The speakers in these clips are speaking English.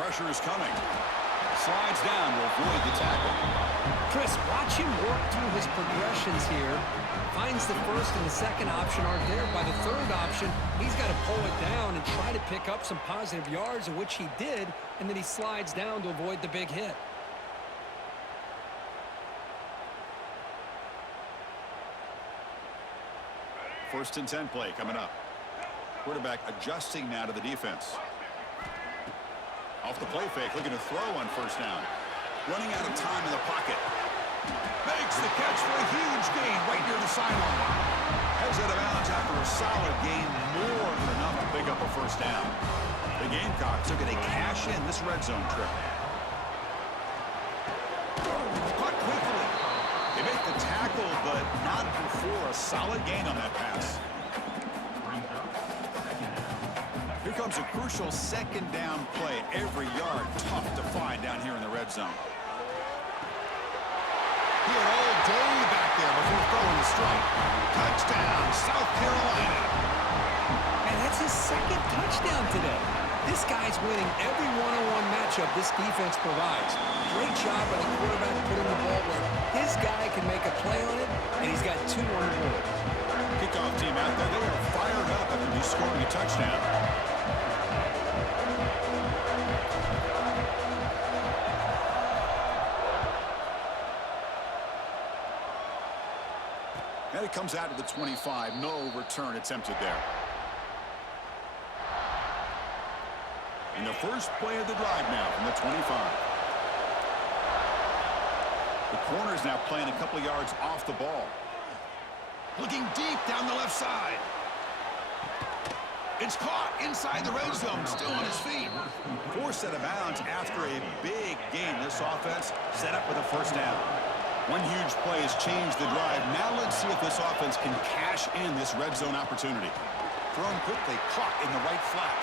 Pressure is coming. Slides down to avoid the tackle. Chris, watch him work through his progressions here. Finds the first and the second option aren't there. By the third option, he's got to pull it down and try to pick up some positive yards, of which he did, and then he slides down to avoid the big hit. First and 10 play coming up. Quarterback adjusting now to the defense. Off the play fake, looking to throw on first down. Running out of time in the pocket. Makes the catch for a huge gain right near the sideline. Heads out of bounds after a solid gain, more than enough to pick up a first down. The Gamecocks are going to cash in this red zone trip. Caught quickly. They make the tackle, but not before a solid gain on that pass. Here comes a crucial second down play. Every yard tough to find down here in the red zone. He had all day back there before throwing the strike. Touchdown, South Carolina. And that's his second touchdown today. This guy's winning every one-on-one matchup this defense provides. Great job by the quarterback putting the ball where his guy can make a play on it, and he's got 2 on the board. Kickoff team out there, they were fired up after just scoring a touchdown. And it comes out to the 25. No return attempted there. And the first play of the drive now from the 25. The corner's now playing a couple of yards off the ball. Looking deep down the left side. It's caught inside the red zone, still on his feet. Forced out of bounds after a big gain. This offense set up with a first down. One huge play has changed the drive. Now let's see if this offense can cash in this red zone opportunity. Thrown quickly, caught in the right flat.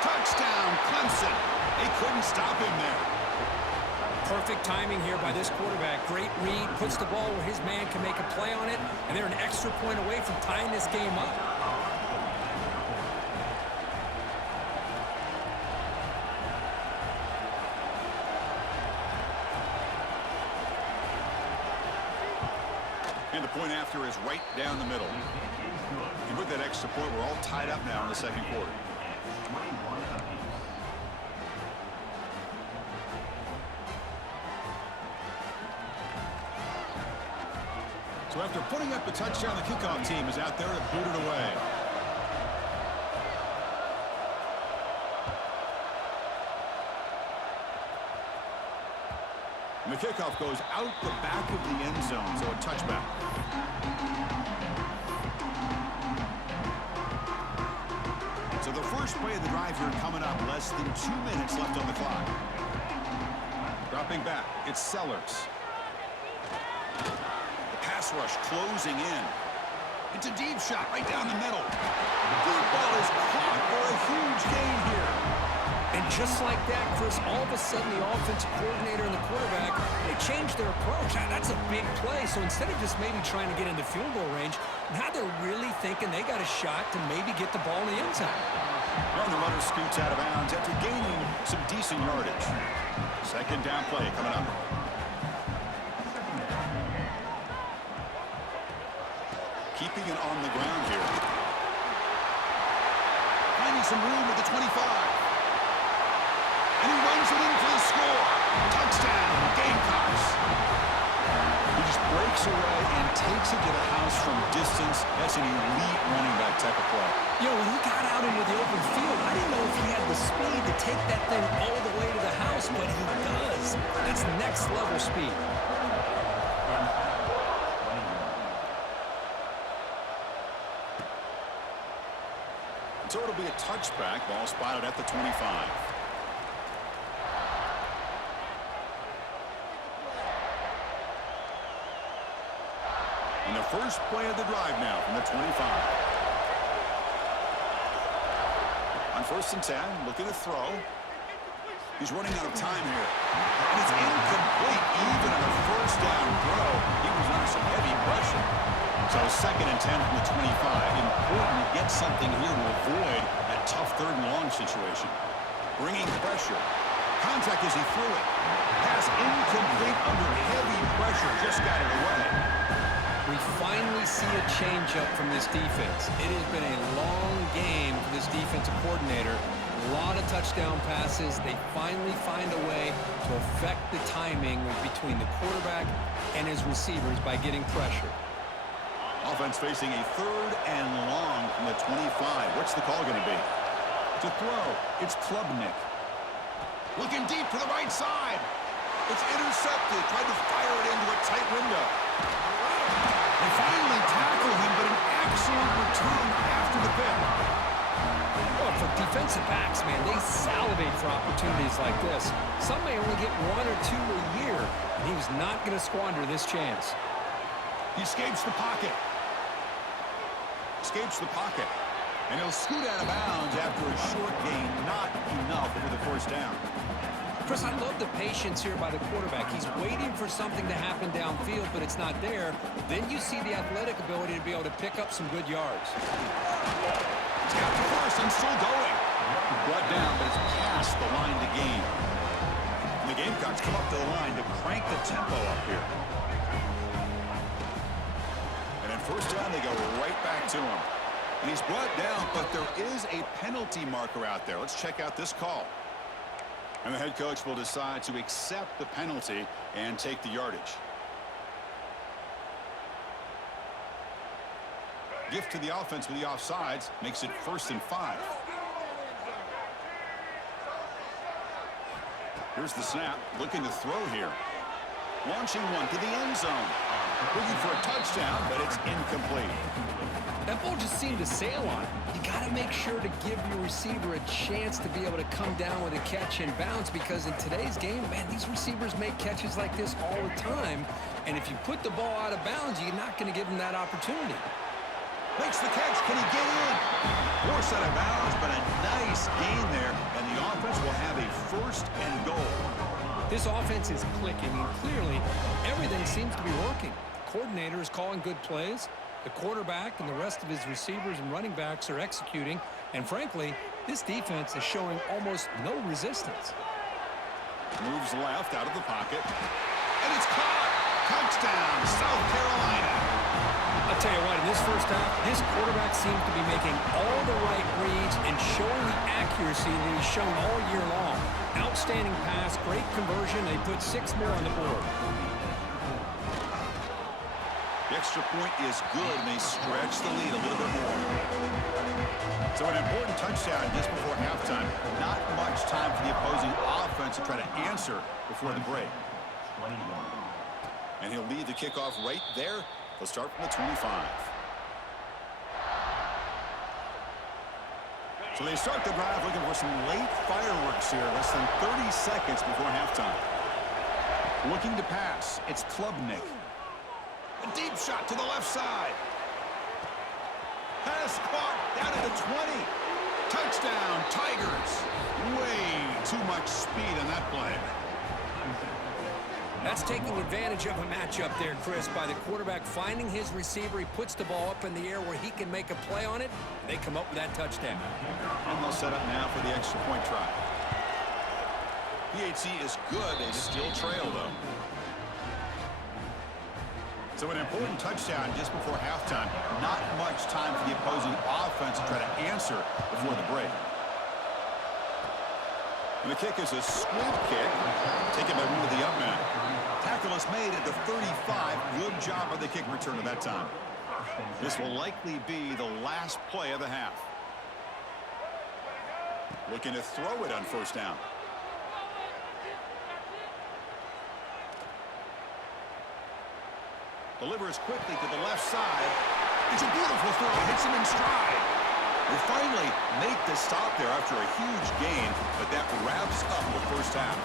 Touchdown, Clemson. They couldn't stop him there. Perfect timing here by this quarterback. Great read, puts the ball where his man can make a play on it, and they're an extra point away from tying this game up. And the point after is right down the middle. And with that extra point, we're all tied up now in the second quarter. So after putting up the touchdown, the kickoff team is out there to boot it away. And the kickoff goes out the back of the end zone, so a touchback. So the first play of the drive here coming up, less than 2 minutes left on the clock. Dropping back, it's Sellers. The pass rush closing in. It's a deep shot right down the middle. Deep ball is caught for a huge gain here. And just like that, Chris, all of a sudden the offensive coordinator and the quarterback, they changed their approach. That's a big play. So instead of just maybe trying to get into field goal range, now they're really thinking they got a shot to maybe get the ball in the end zone. And the runner scoots out of bounds after gaining some decent yardage. Second down play coming up. Keeping it on the ground here. Finding some room at the 25. And he runs it in for the score. Touchdown, Gamecocks. He just breaks away and takes it to the house from distance. That's an elite running back type of play. You know, when he got out into the open field, I didn't know if he had the speed to take that thing all the way to the house, but he does. That's next level speed. So it'll be a touchback. Ball spotted at the 25. And the first play of the drive now from the 25. On first and 10, looking to throw. He's running out of time here. And it's incomplete even on a first down throw. He was under some heavy pressure. So second and 10 from the 25. Important to get something here to avoid that tough third and long situation. Bringing pressure. Contact as he threw it. Pass incomplete under heavy pressure. Just got it away. We finally see a change-up from this defense. It has been a long game for this defensive coordinator. A lot of touchdown passes. They finally find a way to affect the timing between the quarterback and his receivers by getting pressure. Offense facing a 3rd and long from the 25. What's the call going to be? To throw, it's Klubnik. Looking deep to the right side. It's intercepted. Tried to fire it into a tight window. They finally tackle him, but an excellent return after the pick. Well, for defensive backs, man, they salivate for opportunities like this. Some may only get 1 or 2 a year, and he was not going to squander this chance. He escapes the pocket. Escapes the pocket. And he'll scoot out of bounds after a short gain. Not enough for the first down. Chris, I love the patience here by the quarterback. He's waiting for something to happen downfield, but it's not there. Then you see the athletic ability to be able to pick up some good yards. He's got the first and still going. Brought down, but it's past the line to gain. And the Gamecocks come up to the line to crank the tempo up here. And at first down, they go right back to him. And he's brought down, but there is a penalty marker out there. Let's check out this call. And the head coach will decide to accept the penalty and take the yardage. Gift to the offense with the offsides makes it 1st and 5. Here's the snap, looking to throw here. Launching one to the end zone. Looking for a touchdown, but it's incomplete. That ball just seemed to sail on it. You got to make sure to give your receiver a chance to be able to come down with a catch and bounce, because in today's game, man, these receivers make catches like this all the time. And if you put the ball out of bounds, you're not going to give them that opportunity. Makes the catch. Can he get in? Forced out of bounds, but a nice gain there. And the offense will have a 1st and goal. This offense is clicking, and clearly everything seems to be working. The coordinator is calling good plays. The quarterback and the rest of his receivers and running backs are executing. And frankly, this defense is showing almost no resistance. Moves left out of the pocket. And it's caught. Touchdown, South Carolina. I'll tell you what, in this first half, this quarterback seems to be making all the right reads and showing the accuracy that he's shown all year long. Outstanding pass, great conversion. They put 6 more on the board. The extra point is good, and they stretch the lead a little bit more. So an important touchdown just before halftime. Not much time for the opposing offense to try to answer before the break. And he'll lead the kickoff right there. They'll start from the 25. So they start the drive looking for some late fireworks here. Less than 30 seconds before halftime. Looking to pass. It's Klubnik. A deep shot to the left side. Pass caught down at the 20. Touchdown, Tigers. Way too much speed on that play. That's taking advantage of a matchup there, Chris, by the quarterback finding his receiver. He puts the ball up in the air where he can make a play on it, and they come up with that touchdown. And they'll set up now for the extra point try. PHC is good. They still trail, though. So an important touchdown just before halftime. Not much time for the opposing offense to try to answer before the break. And the kick is a sweep kick. Taken by one of the up men. Tackle is made at the 35. Good job by the kick return at that time. This will likely be the last play of the half. Looking to throw it on 1st down. Delivers quickly to the left side. It's a beautiful throw. Hits him in stride. They finally make the stop there after a huge gain, but that wraps up the first half.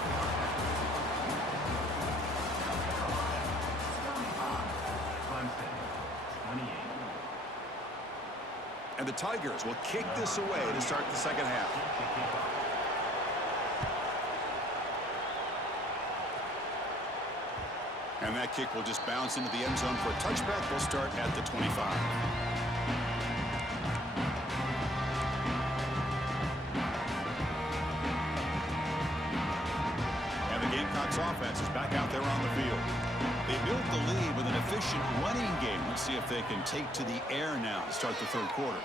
And the Tigers will kick this away to start the second half. And that kick will just bounce into the end zone for a touchback. They'll start at the 25. Seahawks offense is back out there on the field. They built the lead with an efficient running game. Let's see if they can take to the air now to start the third quarter.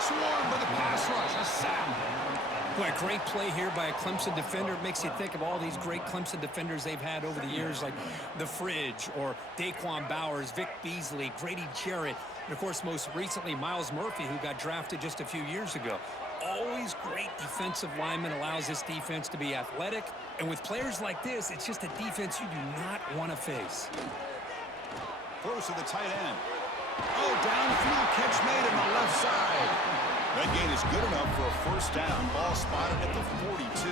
Swarmed by the pass rush. A sack. Boy, a great play here by a Clemson defender. It makes you think of all these great Clemson defenders they've had over the years, like the Fridge or Daquan Bowers, Vic Beasley, Grady Jarrett, and, of course, most recently, Myles Murphy, who got drafted just a few years ago. Always great defensive lineman, allows this defense to be athletic. And with players like this, it's just a defense you do not want to face. Throws to the tight end. Oh, downfield catch made on the left side. That gain is good enough for a first down. Ball spotted at the 42.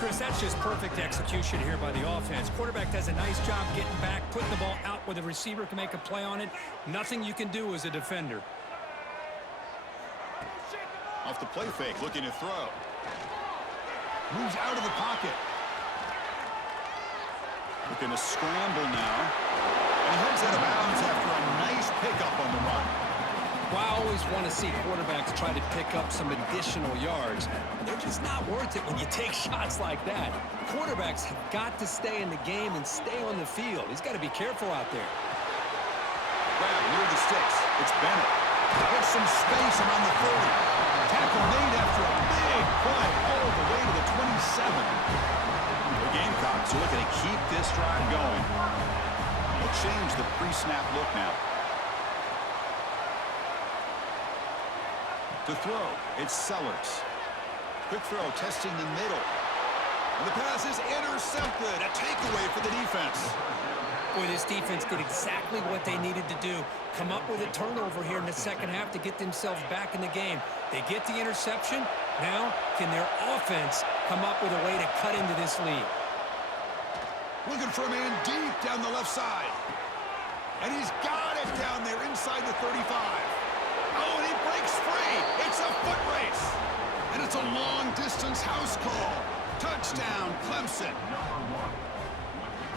Chris, that's just perfect execution here by the offense. Quarterback does a nice job getting back, putting the ball out where the receiver can make a play on it. Nothing you can do as a defender. Off the play fake, looking to throw. Moves out of the pocket. Looking to scramble now. And he heads out of bounds after a nice pickup on the run. Well, I always want to see quarterbacks try to pick up some additional yards. They're just not worth it when you take shots like that. Quarterbacks have got to stay in the game and stay on the field. He's got to be careful out there. Grab near the sticks. It's Bennett. Gets some space around the 30. Tackle made after a big play all the way to the 27. The Gamecocks are looking to keep this drive going. They'll change the pre-snap look now. To throw, it's Sellers. Quick throw, testing the middle. And the pass is intercepted. A takeaway for the defense. Boy, this defense did exactly what they needed to do. Come up with a turnover here in the second half to get themselves back in the game. They get the interception. Now, can their offense come up with a way to cut into this lead? Looking for a man deep down the left side. And he's got it down there inside the 35. Oh, and he breaks free. It's a foot race. And it's a long-distance house call. Touchdown, Clemson.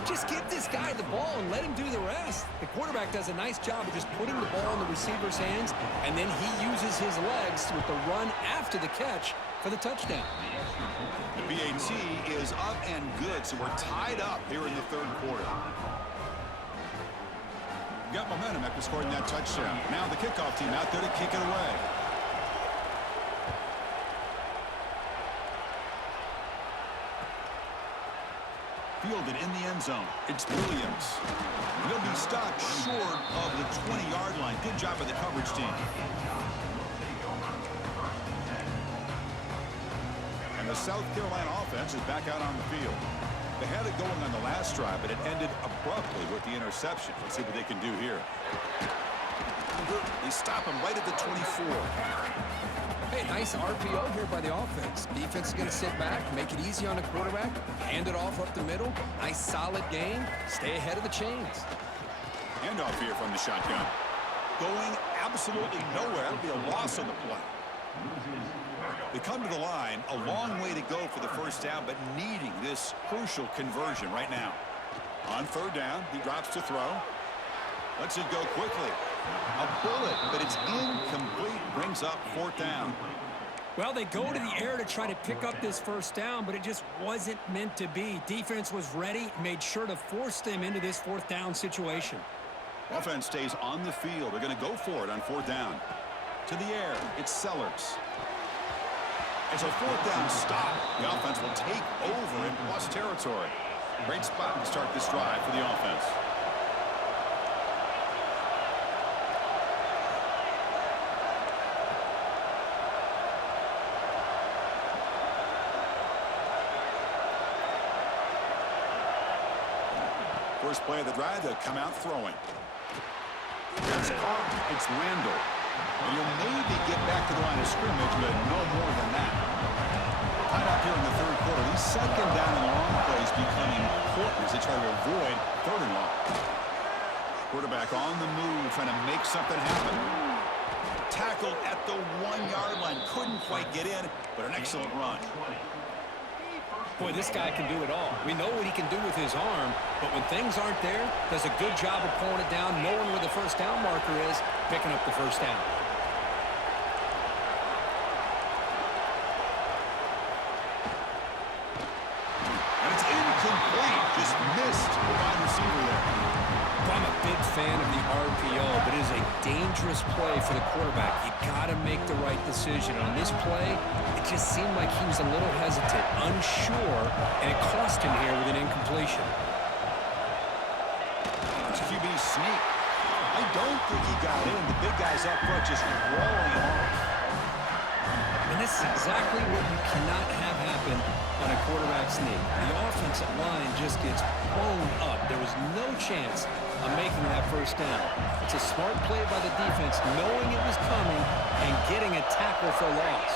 Just give this guy the ball and let him do the rest. The quarterback does a nice job of just putting the ball in the receiver's hands, and then he uses his legs with the run after the catch for the touchdown. The PAT is up and good, so we're tied up here in the third quarter. Got momentum after scoring that touchdown. Now the kickoff team out there to kick it away. Fielded in the end zone. It's Williams. He'll be stopped short of the 20-yard line. Good job by the coverage team. And the South Carolina offense is back out on the field. They had it going on the last drive, but it ended abruptly with the interception. Let's see what they can do here. They stop him right at the 24. Hey, nice RPO here by the offense. Defense is going to sit back, make it easy on the quarterback, hand it off up the middle. Nice solid game. Stay ahead of the chains. Handoff here from the shotgun. Going absolutely nowhere. That'll be a loss on the play. They come to the line, a long way to go for the first down, but needing this crucial conversion right now. On third down, he drops to throw. Lets it go quickly. A bullet, but it's incomplete. Brings up fourth down. Well, they go to the air to try to pick up this first down, but it just wasn't meant to be. Defense was ready, made sure to force them into this fourth down situation. Offense stays on the field. They're going to go for it on fourth down. To the air, it's Sellers. It's a fourth down stop. The offense will take over in plus territory. Great spot to start this drive for the offense. First play of the drive, they'll come out throwing. It's caught. It's Randall. And you'll maybe get back to the line of scrimmage, but no more than that. Tied up here in the third quarter. These second down and long plays becoming important as they try to avoid third and long. Quarterback on the move, trying to make something happen. Tackled at the 1-yard line. Couldn't quite get in, but an excellent run. Boy, this guy can do it all. We know what he can do with his arm, but when things aren't there, does a good job of pulling it down, knowing where the first down marker is, picking up the first down. missed the wide receiver there. I'm a big fan of the RPO, but it is a dangerous play for the quarterback. You got to make the right decision. On this play, it just seemed like he was a little hesitant, unsure, and it cost him here with an incompletion. It's QB sneak. I don't think he got in. The big guys up front just rolling him off. And this is exactly what you cannot have happen on a quarterback sneak. The offensive line just gets blown up. There was no chance of making that first down. It's a smart play by the defense, knowing it was coming and getting a tackle for loss.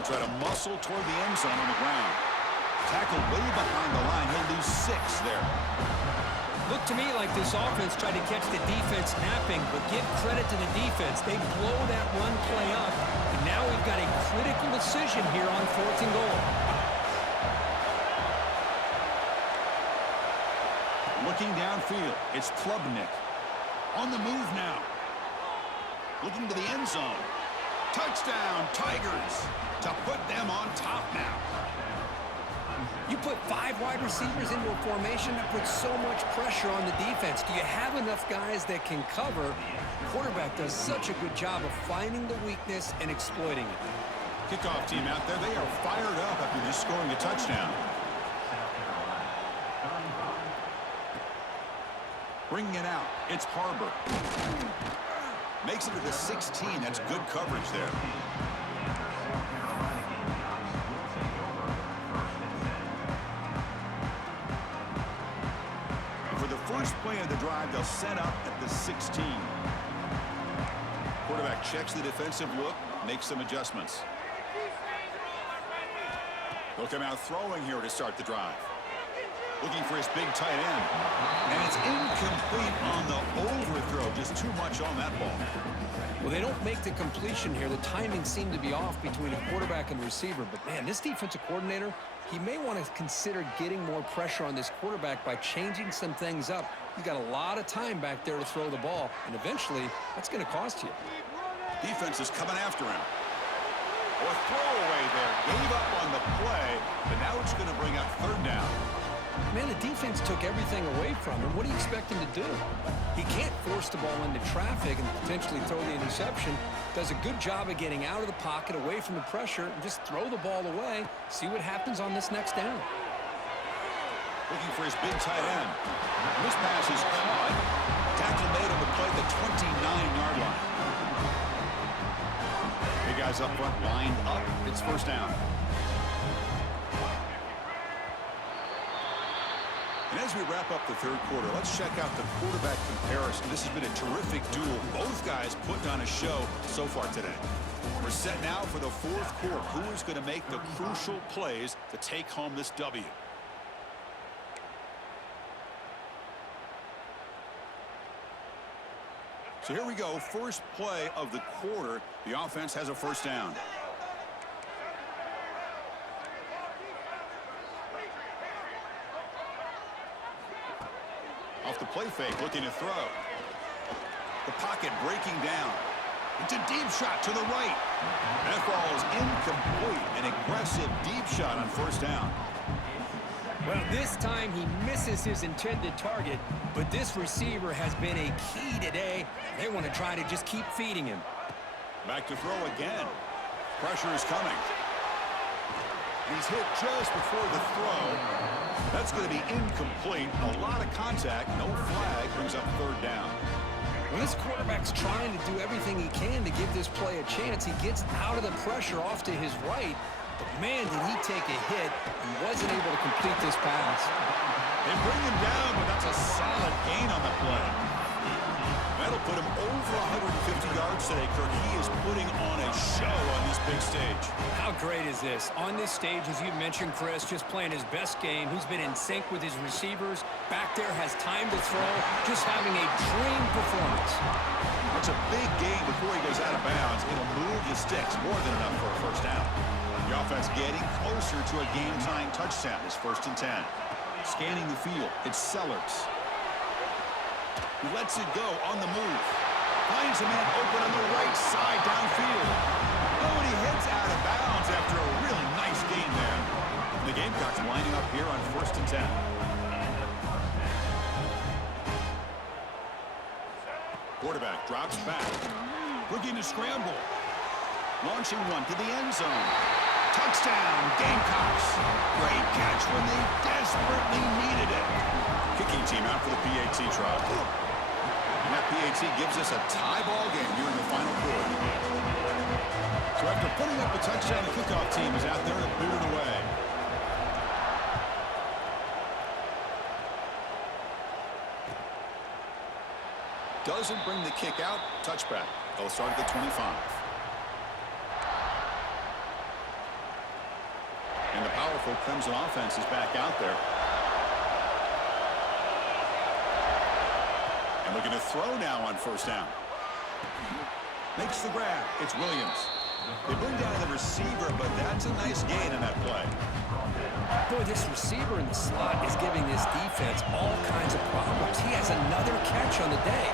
He'll try to muscle toward the end zone on the ground. Tackled way behind the line. He'll lose 6 there. Looked to me like this offense tried to catch the defense napping, but give credit to the defense. They blow that run play up, and now we've got a critical decision here on 4th and goal. Looking downfield, it's Klubnik. On the move now. Looking to the end zone. Touchdown, Tigers, to put them on top now. You put 5 wide receivers into a formation that puts so much pressure on the defense. Do you have enough guys that can cover? The quarterback does such a good job of finding the weakness and exploiting it. Kickoff team out there, they are fired up after just scoring a touchdown. Bringing it out, it's Harbor. Makes it to the 16. That's good coverage there. And for the first play of the drive, they'll set up at the 16. Quarterback checks the defensive look, makes some adjustments. They'll come out throwing here to start the drive. Looking for his big tight end. And it's incomplete on the overthrow. Just too much on that ball. Well, they don't make the completion here. The timing seemed to be off between a quarterback and receiver. But, man, this defensive coordinator, he may want to consider getting more pressure on this quarterback by changing some things up. He's got a lot of time back there to throw the ball. And eventually, that's going to cost you. Defense is coming after him. Or throwaway there. Gave up on the play. But now it's going to bring up 3rd down. Man, the defense took everything away from him. What do you expect him to do? He can't force the ball into traffic and potentially throw the interception. Does a good job of getting out of the pocket, away from the pressure, and just throw the ball away. See what happens on this next down. Looking for his big tight end. And this pass is caught. Tackle made on the play at the 29-yard line. Big guys up front lined up. It's 1st down. And as we wrap up the 3rd quarter, let's check out the quarterback comparison. This has been a terrific duel. Both guys putting on a show so far today. We're set now for the 4th quarter. Who is going to make the crucial plays to take home this W? So here we go. First play of the quarter. The offense has a 1st down. Off the play fake, looking to throw. The pocket breaking down. It's a deep shot to the right. That ball is incomplete. An aggressive deep shot on 1st down. Well, this time he misses his intended target, but this receiver has been a key today. They want to try to just keep feeding him. Back to throw again. Pressure is coming. He's hit just before the throw. That's going to be incomplete. A lot of contact. No flag. Brings up 3rd down. Well, this quarterback's trying to do everything he can to give this play a chance. He gets out of the pressure off to his right. But, man, did he take a hit and wasn't able to complete this pass. They bring him down, but that's a solid gain on the play. That'll put him over 150 yards today, Kirk. He is putting on a show on this big stage. How great is this? On this stage, as you mentioned, Chris, just playing his best game. He's been in sync with his receivers. Back there, has time to throw. Just having a dream performance. That's a big gain before he goes out of bounds. It'll move the sticks. More than enough for a 1st down. The offense getting closer to a game-tying touchdown. It's 1st and 10. Scanning the field. It's Sellers. He lets it go on the move. Finds a man open on the right side downfield. Oh, and he heads out of bounds after a really nice gain there. The Gamecocks lining up here on 1st and 10. Quarterback drops back. Looking to scramble. Launching one to the end zone. Touchdown, Gamecocks. Great catch when they desperately needed it. Kicking team out for the PAT try. And that PAT gives us a tie ball game here in the final quarter. So after putting up a touchdown, the kickoff team is out there to boot it away. Doesn't bring the kick out. Touchback. They'll start at the 25. And the powerful Crimson offense is back out there. And looking to throw now on 1st down. Makes the grab. It's Williams. They bring down the receiver, but that's a nice gain in that play. Boy, this receiver in the slot is giving this defense all kinds of problems. He has another catch on the day.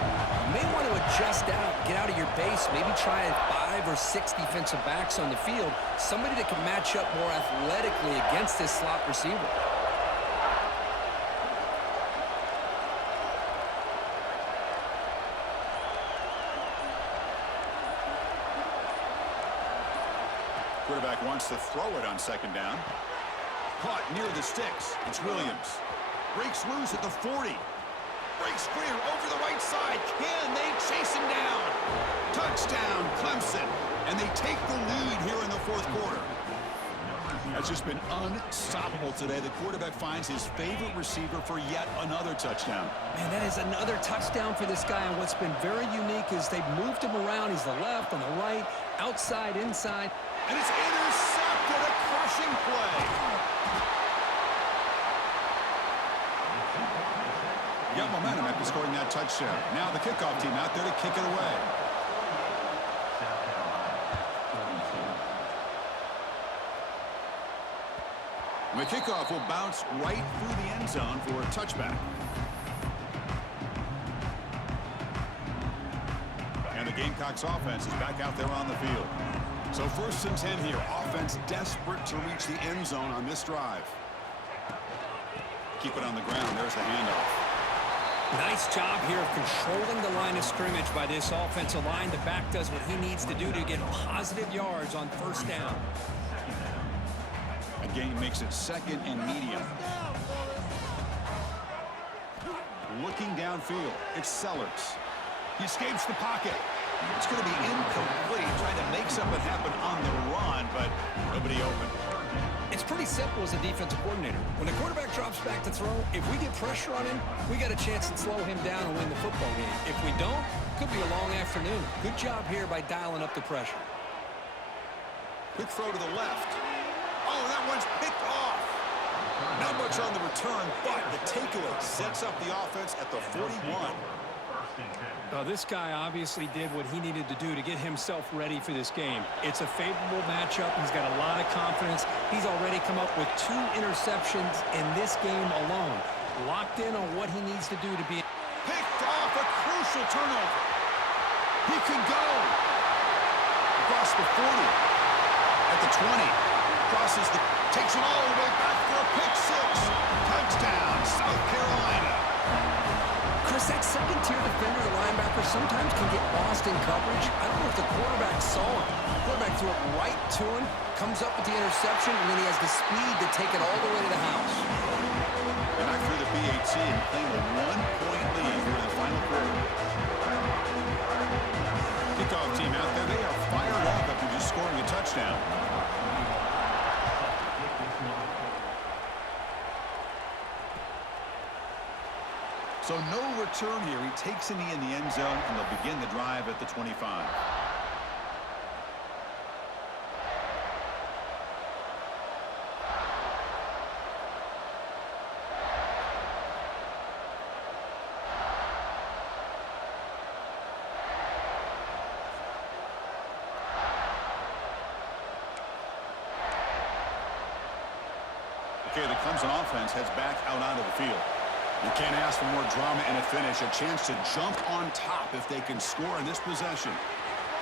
You may want to adjust out, get out of your base, maybe try 5 or 6 defensive backs on the field, somebody that can match up more athletically against this slot receiver. Quarterback wants to throw it on 2nd down. Caught near the sticks. It's Williams. Breaks loose at the 40. Breaks clear over the right side. Can they chase him down? Touchdown, Clemson. And they take the lead here in the 4th quarter. That's just been unstoppable today. The quarterback finds his favorite receiver for yet another touchdown. Man, that is another touchdown for this guy. And what's been very unique is they've moved him around. He's the left, on the right, outside, inside. And it's intercepted. A crushing play. Got momentum after scoring that touchdown. Now the kickoff team out there to kick it away. And the kickoff will bounce right through the end zone for a touchback. And the Gamecocks offense is back out there on the field. So 1st and 10 here. Offense desperate to reach the end zone on this drive. Keep it on the ground. There's the handoff. Nice job here of controlling the line of scrimmage by this offensive line. The back does what he needs to do to get positive yards on 1st down. Again, makes it 2nd and medium. Looking downfield, it's Sellers. He escapes the pocket. It's going to be incomplete, trying to make something happen on the run, but nobody open. It's pretty simple as a defensive coordinator. When the quarterback drops back to throw, if we get pressure on him, we got a chance to slow him down and win the football game. If we don't, could be a long afternoon. Good job here by dialing up the pressure. Quick throw to the left. Oh, that one's picked off. Not much on the return, but the takeaway sets up the offense at the 41. This guy obviously did what he needed to do to get himself ready for this game. It's a favorable matchup. He's got a lot of confidence. He's already come up with 2 interceptions in this game alone. Locked in on what he needs to do to be... Picked off, a crucial turnover. He can go. Across the 40. At the 20. Crosses the... Takes it all the way back for a pick 6. Touchdown, South Carolina. Chris, that second-tier defender, the linebacker, sometimes can get lost in coverage. I don't know if the quarterback saw him. The quarterback threw it right to him, comes up with the interception, and then he has the speed to take it all the way to the house. And back through the PAT and claim a 1-point lead here in the final quarter. Kickoff team out there, they are fired up after just scoring a touchdown. So no return here. He takes a knee in the end zone, and they'll begin the drive at the 25. Okay, the Clemson offense heads back out onto the field. You can't ask for more drama in a finish. A chance to jump on top if they can score in this possession.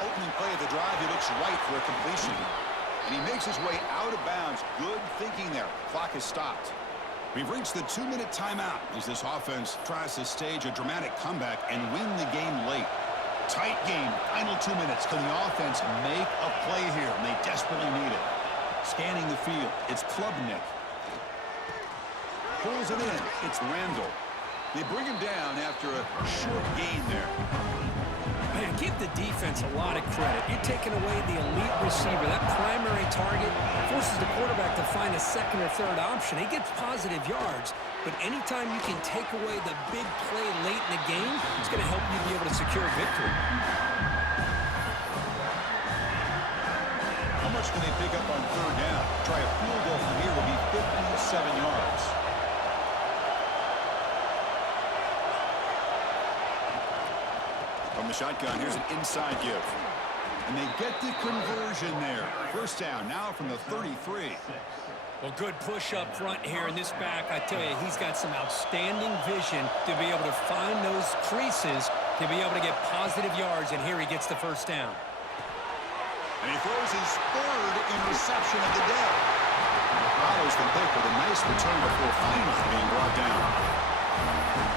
Opening play of the drive, he looks right for a completion. And he makes his way out of bounds. Good thinking there. Clock has stopped. We've reached the 2-minute timeout as this offense tries to stage a dramatic comeback and win the game late. Tight game. Final 2 minutes. Can the offense make a play here? And they desperately need it. Scanning the field. It's Klubnik. Pulls it in. It's Randall. They bring him down after a short gain there. Man, give the defense a lot of credit. You're taking away the elite receiver. That primary target forces the quarterback to find a second or third option. He gets positive yards, but anytime you can take away the big play late in the game, it's going to help you be able to secure a victory. How much can they pick up on third down? Try a field goal from here will be 57 yards. From the shotgun, here's an inside give. And they get the conversion there. First down now from the 33. Well, good push up front here in this back. I tell you, he's got some outstanding vision to be able to find those creases, to be able to get positive yards, and here he gets the first down. And he throws his third interception of the day. Follows the pick with a nice return before finally being brought down.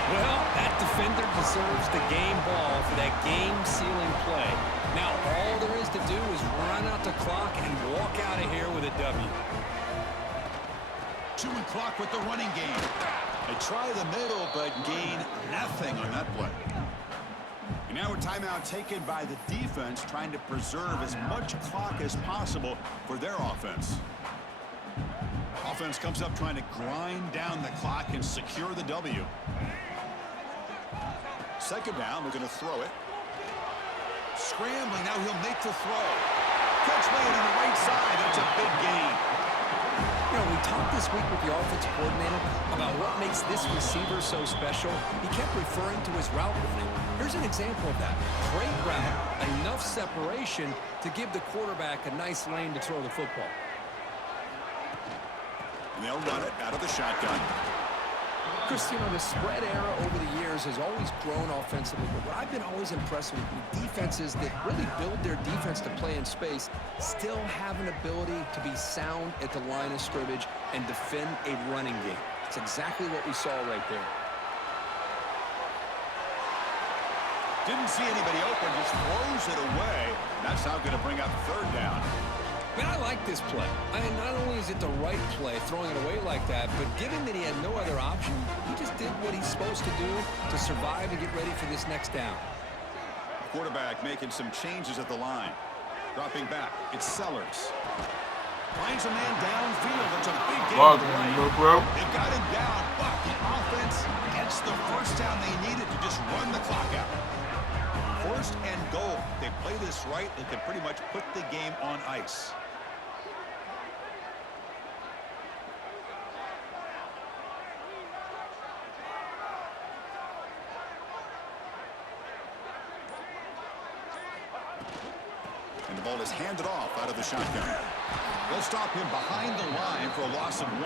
Well, that defender deserves the game ball for that game-sealing play. Now, all there is to do is run out the clock and walk out of here with a W. Chewing clock with the running game. They try the middle, but gain nothing on that play. And now a timeout taken by the defense, trying to preserve as much clock as possible for their offense. Offense comes up trying to grind down the clock and secure the W. Second down, they're going to throw it. Scrambling, now he'll make the throw. Catch made on the right side, that's a big gain. You know, we talked this week with the offensive coordinator about what makes this receiver so special. He kept referring to his route running. Here's an example of that. Great route, enough separation to give the quarterback a nice lane to throw the football. And they'll run it out of the shotgun. Chris, you know, the spread era over the years has always grown offensively, but what I've been always impressed with defenses that really build their defense to play in space still have an ability to be sound at the line of scrimmage and defend a running game. It's exactly what we saw right there. Didn't see anybody open, just throws it away. That's now going to bring up third down. Man, I like this play. Not only is it the right play, throwing it away like that, but given that he had no other option, he just did what he's supposed to do to survive and get ready for this next down. Quarterback making some changes at the line. Dropping back, it's Sellers. Finds a man downfield. That's a big game to the right. They've got him down, but the offense gets the first down they needed to just run the clock out. First and goal. They play this right, they can pretty much put the game on ice. And the ball is handed off out of the shotgun. They'll stop him behind the line for a loss of 1.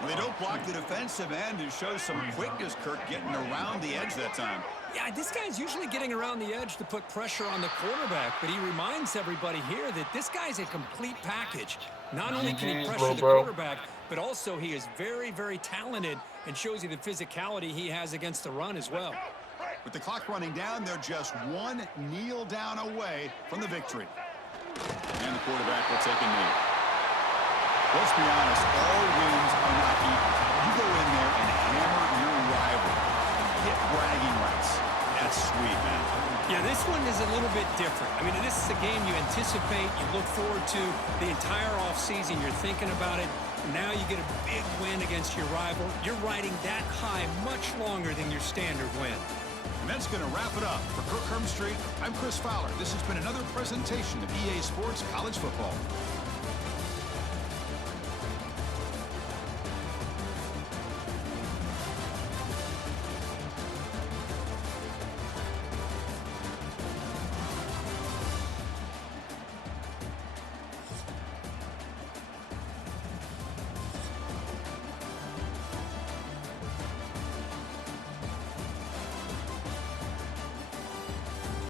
When they don't block the defensive end, it shows some quickness, Kirk, getting around the edge that time. Yeah, this guy's usually getting around the edge to put pressure on the quarterback, but he reminds everybody here that this guy's a complete package. Not only can he pressure the quarterback, but also he is very, very talented and shows you the physicality he has against the run as well. With the clock running down, they're just one kneel down away from the victory. And the quarterback will take a knee. Let's be honest, all wins are not equal. You go in there and hammer your rival. Get bragging rights. That's sweet, man. Yeah, this one is a little bit different. I mean, this is a game you anticipate, you look forward to the entire offseason. You're thinking about it. Now you get a big win against your rival. You're riding that high much longer than your standard win. And that's going to wrap it up. For Kirk Herbstreit, I'm Chris Fowler. This has been another presentation of EA Sports College Football.